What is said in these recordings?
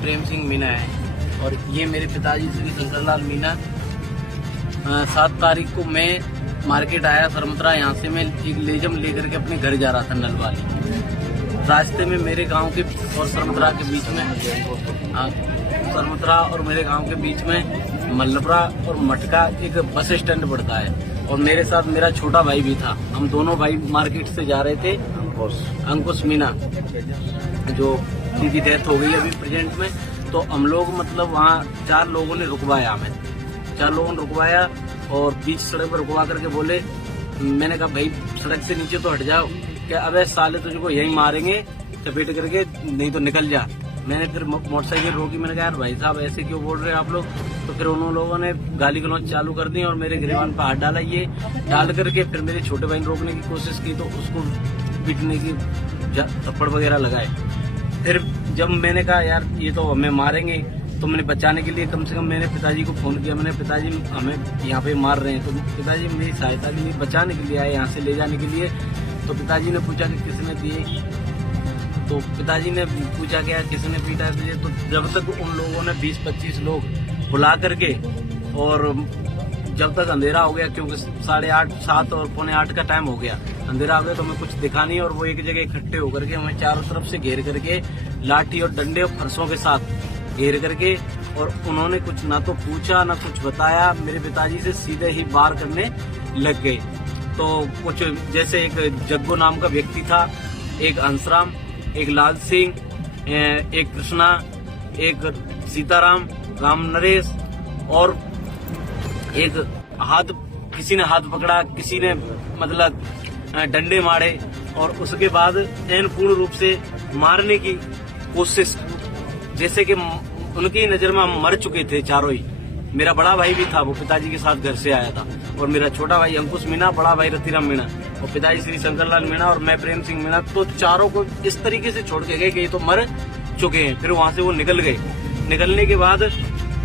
प्रेम सिंह मीना है और ये मेरे पिताजी श्री शंकरलाल मीना। 7 तारीख को मैं मार्केट आया सरमत्रा, यहाँ से मैं एक लेजम लेकर के अपने घर जा रहा था नलवाली। रास्ते में मेरे गांव के और सरमत्रा के बीच में सरमत्रा और मेरे गांव के बीच में मल्लपुरा और मटका एक बस स्टैंड पड़ता है और मेरे साथ मेरा छोटा भाई भी था। हम दोनों भाई मार्केट से जा रहे थे। अंकुश मीना जो जिनकी डेथ हो गई अभी प्रेजेंट में, तो हम लोग मतलब वहाँ 4 लोगों ने रुकवाया हमें। 4 लोगों ने रुकवाया और बीच सड़क पर रुकवा करके बोले, मैंने कहा भाई सड़क से नीचे तो हट जाओ, क्या अबे साले तुझको यहीं मारेंगे चपेट करके, नहीं तो निकल जा। मैंने फिर मोटरसाइकिल रोकी, मैंने कहा यार भाई साहब ऐसे क्यों बोल रहे हैं आप लोग। तो फिर उन लोगों ने गाली गलौज चालू कर दी और मेरे गिरबान पर हाथ डाला। ये डाल करके फिर मेरे छोटे भाई ने रोकने की कोशिश की तो उसको पीटने की थप्पड़ वगैरह लगाए। फिर जब मैंने कहा यार ये तो हमें मारेंगे, तो मैंने बचाने के लिए कम से कम मैंने पिताजी को फोन किया। मैंने पिताजी हमें यहाँ पे मार रहे हैं, तो पिताजी मेरी सहायता के लिए बचाने के लिए आए, यहाँ से ले जाने के लिए। तो पिताजी ने पूछा कि किसने दिए, तो पिताजी ने पूछा कि यार किसने पीटा तुझे। तो जब तक उन लोगों ने 20-25 लोग बुला करके, और जब तक अंधेरा हो गया, क्योंकि 8:30, 7 और 7:45 का टाइम हो गया, अंधेरा हो गया तो हमें कुछ दिखा नहीं। और वो एक जगह इकट्ठे होकर के हमें चारों तरफ से घेर करके लाठी और डंडे और फरसों के साथ घेर करके, और उन्होंने कुछ ना तो पूछा ना कुछ बताया, मेरे पिताजी से सीधे ही वार करने लग गए। तो कुछ जैसे एक जग्गू नाम का व्यक्ति था, एक हंसराम, एक लाल सिंह, एक कृष्णा, एक सीताराम, राम नरेश, और एक किसी ने हाथ पकड़ा, किसी ने मतलब डंडे मारे। और उसके बाद एन पूर्ण रूप से मारने की कोशिश, जैसे कि उनकी नजर में हम मर चुके थे चारों ही। मेरा बड़ा भाई भी था, वो पिताजी के साथ घर से आया था, और मेरा छोटा भाई अंकुश मीना, बड़ा भाई रतिराम मीना, और पिताजी श्री शंकरलाल मीना और मैं प्रेम सिंह मीना। तो चारों को इस तरीके से छोड़ के गए कि ये तो मर चुके हैं। फिर वहां से वो निकल गए। निकलने के बाद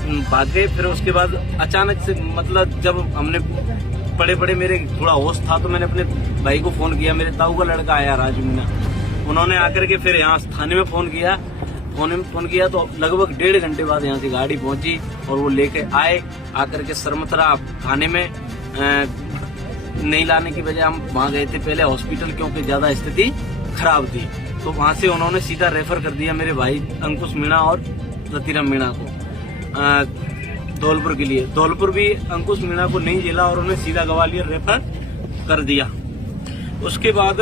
भाग गए। फिर उसके बाद अचानक से मतलब जब हमने बड़े मेरे थोड़ा होश था, तो मैंने अपने भाई को फोन किया। मेरे ताऊ का लड़का आया राजू मीना, उन्होंने आकर के फिर यहाँ थाने में फोन किया। तो लगभग 1.5 घंटे बाद यहाँ से गाड़ी पहुंची और वो लेके आए। आकर के सरमत्रा थाने में नहीं लाने की वजह हम वहाँ गए थे पहले हॉस्पिटल, क्योंकि ज्यादा स्थिति खराब थी। तो वहाँ से उन्होंने सीधा रेफर कर दिया मेरे भाई अंकुश मीणा और रतिराम मीणा को धौलपुर के लिए। धौलपुर भी अंकुश मीणा को नहीं झेला और उन्हें सीधा ग्वालियर रेफर कर दिया। उसके बाद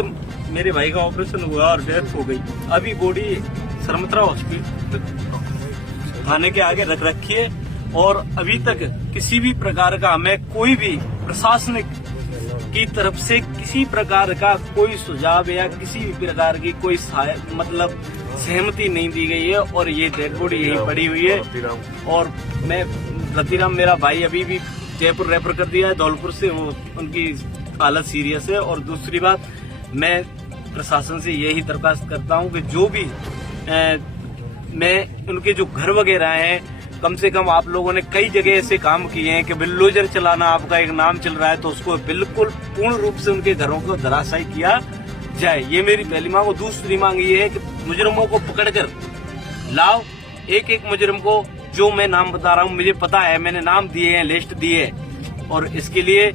मेरे भाई का ऑपरेशन हुआ और डेथ हो गई। अभी बॉडी सरमत्रा हॉस्पिटल थाने के आगे रख रखी है, और अभी तक किसी भी प्रकार का हमें कोई भी प्रशासनिक की तरफ से किसी प्रकार का कोई सुझाव या किसी भी प्रकार की कोई मतलब सहमति नहीं दी गई है। और ये डेड बॉडी यहीं पड़ी हुई है। और मैं रतिराम मेरा भाई अभी भी जयपुर रेफर कर दिया है धौलपुर से, उनकी हालत सीरियस है। और दूसरी बात, मैं प्रशासन से यही दरखास्त करता हूँ कि जो भी मैं उनके जो घर वगैरह हैं, कम से कम आप लोगों ने कई जगह ऐसे काम किए हैं कि बिल्डोजर चलाना आपका एक नाम चल रहा है, तो उसको बिल्कुल पूर्ण रूप से उनके घरों को धराशायी किया जाए। ये मेरी पहली मांग। और दूसरी मांग ये है कि मुजरिमों को पकड़कर लाओ, एक मुजरिम को, जो मैं नाम बता रहा हूँ मुझे पता है, मैंने नाम दिए हैं, लिस्ट दी है। और इसके लिए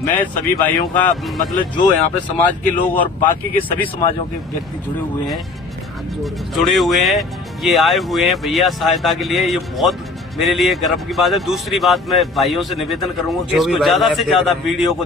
मैं सभी भाइयों का मतलब जो यहाँ पे समाज के लोग और बाकी के सभी समाजों के व्यक्ति जुड़े हुए हैं, ये आए हुए हैं भैया सहायता के लिए। ये बहुत मेरे लिए गर्व की बात है। दूसरी बात, मैं भाइयों से निवेदन करूंगा कि इसको ज्यादा से ज्यादा वीडियो को